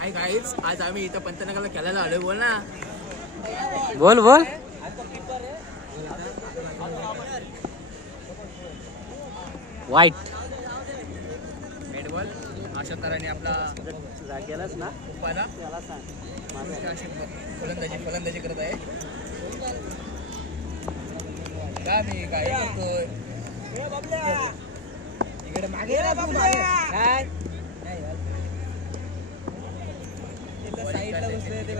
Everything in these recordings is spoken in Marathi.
हाय गाईज, आज आम्ही इथं पंतनगरला खेळायला आलोय. बोल ना. बोल बोल. वाईट बॅट बॉल अशा तऱ्हेने आपला गेलास ना उपाला फलंदाजी करत आहे. का मी काय करतोय इकडे मागे काय साईडला बसले ते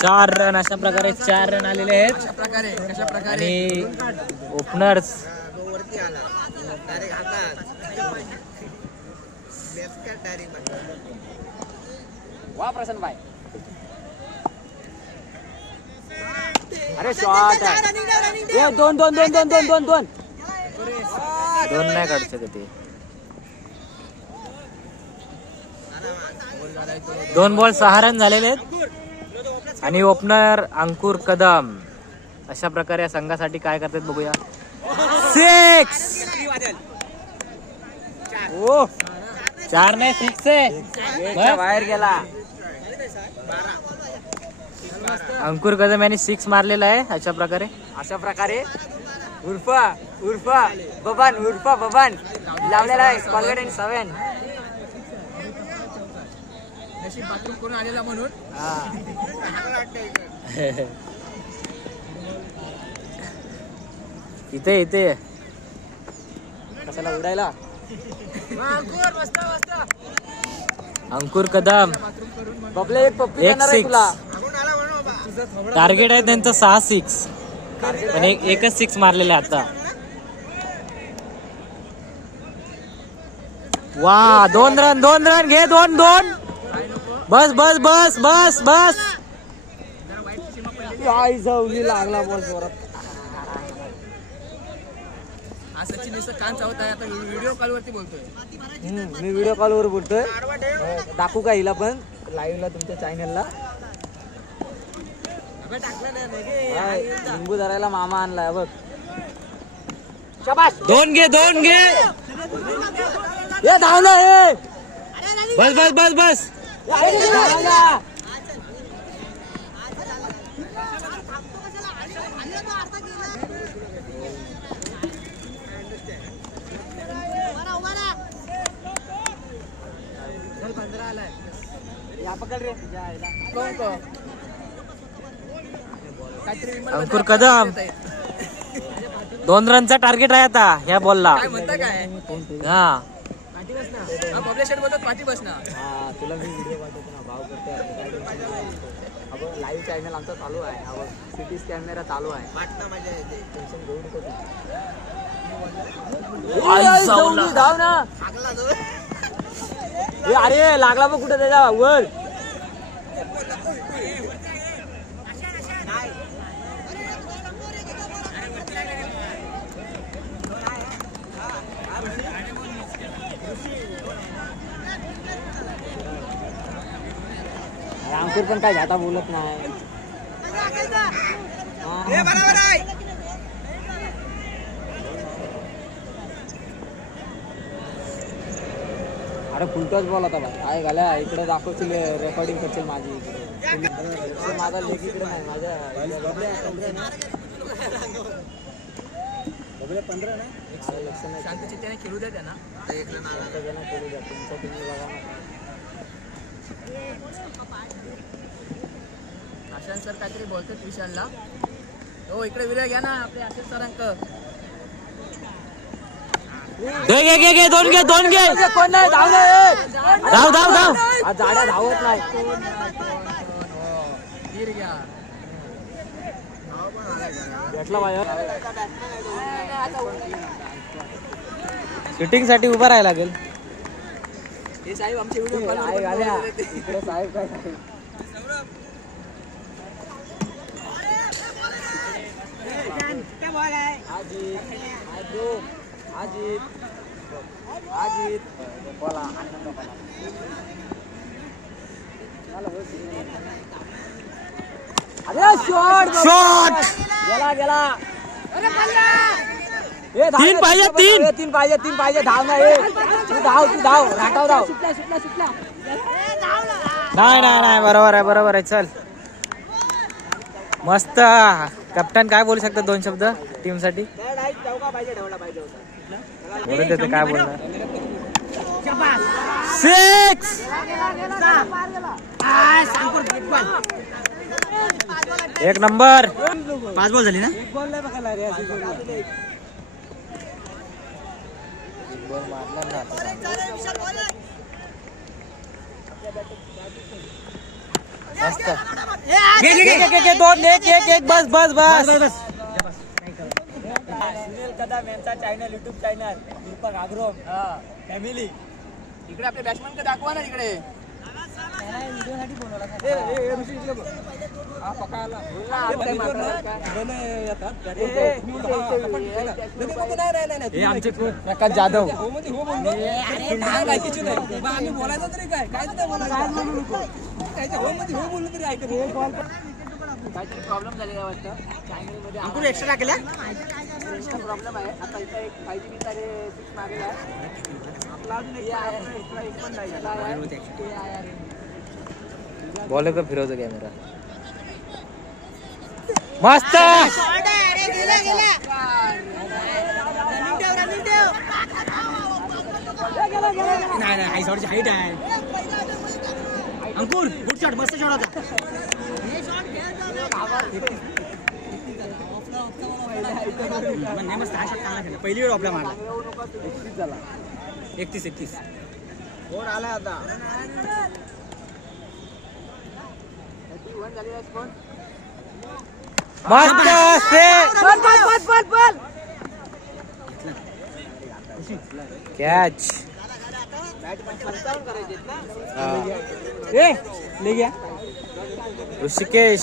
चार रन अशा प्रकारे 4 रन आलेले आहेत. कशा प्रकारे आणि ओपनर्स वरती आला डायरेक्ट हातात वा प्रसन्न भाई. अरे शॉट आहे. दोन दोन दोन दोन दोन दोन दोन दोन नाही काढू शकत ते. 2 बॉल 6 रन झालेले आहेत. आणि ओपनर अंकुर कदम अशा प्रकारे या संघासाठी काय करतात बघूया. 6 ओ 4 नाही 6 आहे. बाहेर गेला. अंकुर कदम यांनी 6 मारलेला आहे. अशा प्रकारे उर्फा बबन लावलेला आहे. कॉलगेट 7 नशीब बाथरूम करून आलेला म्हणून. इथे कशाला उडायला. अंकुर कदम एक 6. टार्गेट आहे त्यांचं 6 6 पण एकच 6 मारलेलं आहे आता. वा 2 रन घे 2 बस लागला बॉल जोरात. हा सचिन नुसतं कान चावत आहे. आता व्हिडिओ कॉलवरती बोलतोय. मी व्हिडिओ कॉलवर बोलतोय. दाखवू का हिला पण लाईव्हला तुमच्या चॅनलला. लिंबू धरायला मामा आणलाय बघ. 2 घे हे धावलं. बस अंकुर कदम 2 रनचा टार्गेट आहे आता ह्या बॉलला. काय म्हणता काय हा पब्लिशर बोलतात पाठी बस ना. तुला मी व्हिडिओ पाठवतो ना. भाव करतोय लाईव्ह चॅनल आमचा चालू आहे. सिटी कॅमेरा चालू आहे. टेन्शन घेऊ नको. धाव ना. अरे लागला बघ कुठे त्याच्या वर. अंकुर पण काय घाटा बोलत नाही. अरे फुलटॉच बॉल होता भाई. काय घाल्या इकडे दाखवशील रेकॉर्डिंग करशील माझी. इकडे माझा लेख इकडे नाही. माझ्या 15 नाही. शांत चित्ताने खेळू द्या त्यांना. खेळू द्या. तुमचा तुम्ही बघा ना. आशांत सर काहीतरी बोलतात विशालला. हो इकडे विराय घ्या ना आपले आशिष सरांक. घे 2 घे. कोण नाही धाव. जाड्या धावत नाही. भेटला बाहेर. शूटिंग साठी उभं राहायला लागेल. हे साहेब आमचे व्हिडिओ इकडे साहेब काय अजित बोला. अरे शॉट गेला तीन पाहिजे, तीन. तीन पाहिजे धाव ना तू धाव घाटाव धाव. नाही बरोबर आहे चल. मस्त. कॅप्टन काय बोलू शकतात 2 शब्द टीम साठी? बोलून देते काय बोलणार. 6 एक नंबर. 5 बॉल झाली ना. मस्त. दोन एक बस. सुनील कदम यांचा चॅनल, युट्यूब चॅनल दीपक आग्रोम फॅमिली. इकडे आपले बॅट्समन का दाखवा ना इकडे. आमचे प्रकाश जाधव. बोलायचं तरी काय बोललं तरी ऐकत. काहीतरी प्रॉब्लेम झालेला वाटतं चॅनलमध्ये. अंकुर एक्स्ट्रा टाकल्या. प्रॉब्लेम आहे आता. इथं एक 5GB चा 6 मागेला आहे. आपला अजून एक पण नाही झाला. बॉल का फिरवतो कॅमेरा. मस्त. नाही हाईट आहे. अंकुर गुड शॉट, मस्त शॉट होता. मस्त हा शॉट चांगला खेळला. पहिली वेळ आपला मारला. 31 कोण आला आता. मस्त. कॅच. ले गया. ऋषिकेश.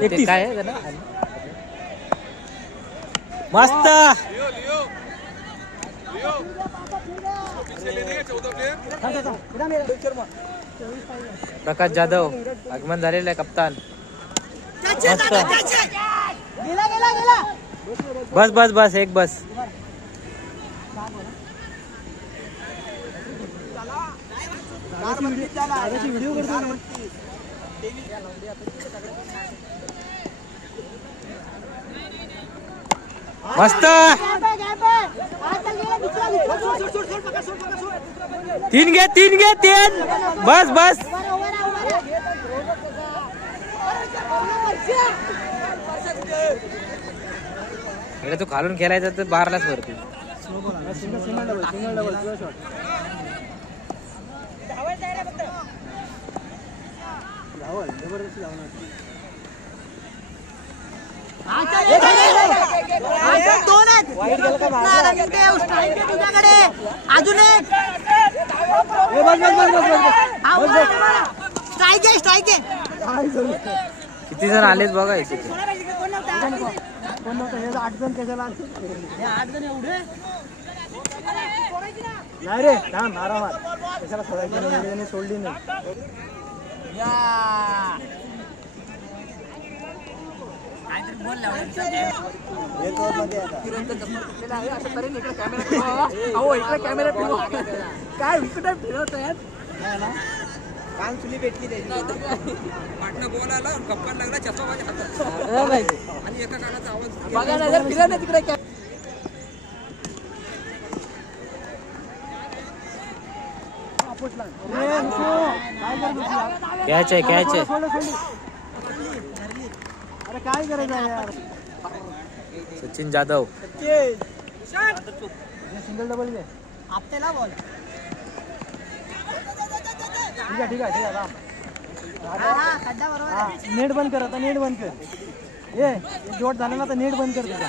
ते काय आहे ना. मस्त. प्रकाश जाधव आगमन झालेलं आहे कप्तान. मस्त. बस एक बस. मस्त. 3 घे. बस. इकडे तू खालून खेळायचा तर बारलाच वरती. अजून एक स्ट्राईक आहे. किती जण आलेत बघा इथे. 8 जण कशाला. 8 जण एवढे नाही रे. थांब आरामात. कशाला सोडायची. सोडली नाही. काहीतरी बोल असं तरी इकडे कॅमेरा. इकडे कॅमेरा फिरवा. काय इकडे फिरवत आहेत. कान चुली भेटली त्याची. पाटणं बॉल आला कप्पा लागला चष्मा माझ्या हातात आणि एका कानाचा आवाज. बघा ना जर फिरव ना तिकडे. कॅच आहे. अरे काय करायचं यार. सचिन जाधव. सिंगल डबल घे. आपल्याला बॉल. ठीक आहे नेट बंद कर. आता नेट बंद कर. ये जोट झालं ना तर नेट बंद कर तुझा.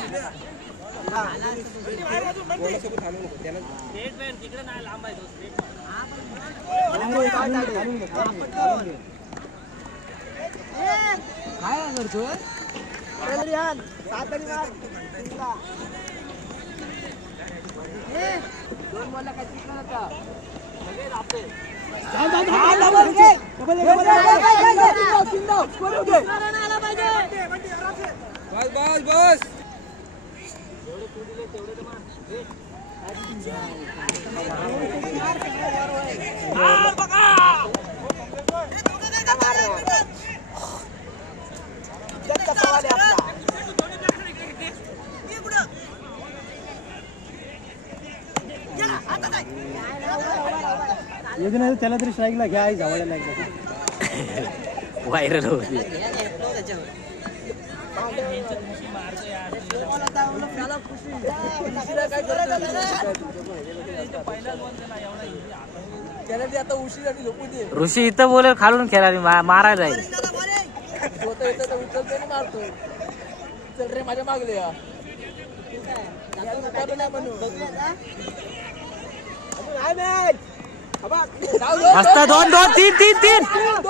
काय करतोय. दोन बॉलला काय चिकन होता. बस येते नाही त्याला तरी स्ट्राईकला घ्या आई जावळ्याला एकदा. व्हायरल होती. त्याला ते आता उशिरासाठी झोपू दे. ऋषी इथं बोलेल खालून खेळा मारायला जाईल. स्वतः येतं तर उचलतो आणि मारतो. चल रे माझ्या मागले या. अजून नाही म्हणू. अजून आहे मॅच. मस्त 2 2 3 3 3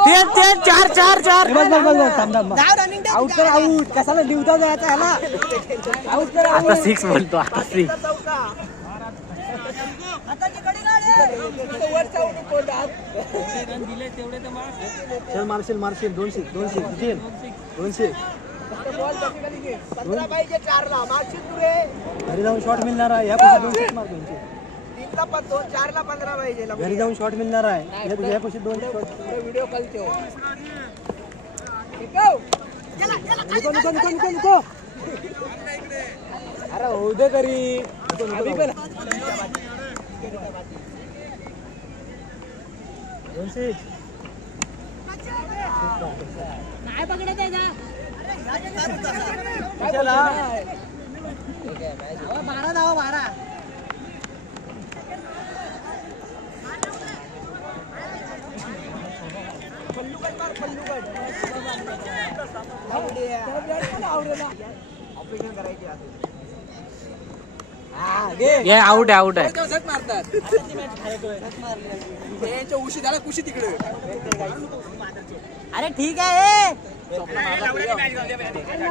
3 3 4 4 4. बस बस बस बस थांब थांब. धाव रनिंग दे आउट कर आउट. कशाला लिवता जायचं ह्याला. आउट कर आता 6 बोलतो आता 6. हाताची कडी काढ. वर जाऊन कोंडात. चल मारशील मारशील 200 200 किती 200. बॉल बॅटिंग घे. 15 पाहिजे 4 ला. मारशील तू रे. घरी जाऊन शॉट मिळणार आहे. या पैसे 200 मार 200. 3 ला 2 4 ला 15 पाहिजे. घरी जाऊन शॉट मिळणार आहे. या पैसे 2 शॉट. व्हिडिओ कॉल ठेव. निको. निको निको निको निको. अरे होऊ दे तरी. अभी पण 200. नाही पकडत आहे जा. कशाला? 12 धावा 12. ऑपरेशन करायची आहे. ये आउट आहे आउट आहे. झक मारतात यांच्या उशी झाला कुशी तिकडे. अरे ठीक आहे.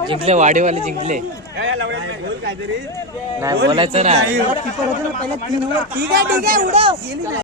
जिंकले वाडीवाले जिंकले. नाही बोलायचं ना. कीपर होते ना पहिल्या 3 ओव्हर. ठीक आहे उडव.